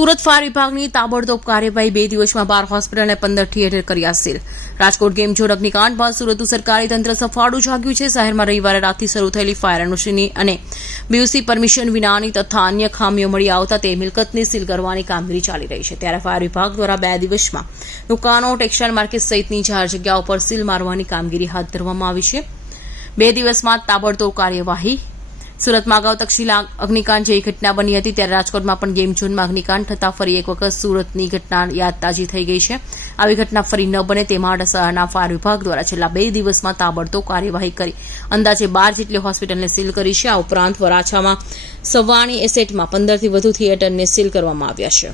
Surat fire વિભાગની તાબડતોબ કાર્યવાહી બે દિવસમાં બાર હોસ્પિટલ અને પંદર થિયેટર કર્યા સીલ રાજકોટ ગેમ ઝોન અગ્નિકાંડ બાદ સુરતનું સરકારી તંત્ર સફાળું જાગ્યું છે. શહેરમાં રવિવારે રાતથી શરૂ થયેલી ફાયર એનઓસીની અને બીયુસી પરમિશન વિનાની તથા અન્ય ખામીઓ મળી આવતા તે મિલકતને સીલ કરવાની કામગીરી ચાલી રહી છે. ત્યારે ફાયર વિભાગ દ્વારા બે દિવસમાં દુકાનો, ટેક્સટાઇલ માર્કેટ સહિતની ચાર જગ્યાઓ પર સીલ મારવાની કામગીરી હાથ ધરવામાં આવી છે. બે દિવસમાં તાબડતોબ કાર્યવાહી સુરતમાં અગાઉ તક્ષશિલા અગ્નિકાંડ જેવી ઘટના બની હતી, ત્યારે રાજકોટમાં પણ ગેમ ઝોનમાં અગ્નિકાંડ થતાં ફરી એક વખત સુરતની ઘટના યાદ તાજી થઈ ગઈ છે. આવી ઘટના ફરી ન બને તે માટે શહેરના ફાયર વિભાગ દ્વારા છેલ્લા બે દિવસમાં તાબડતોબ કાર્યવાહી કરી, અંદાજે બાર જેટલી હોસ્પિટલને સીલ કરી છે. આ ઉપરાંત વરાછામાં સવાણી એસેટમાં પંદરથી વધુ થિયેટરને સીલ કરવામાં આવ્યા છે.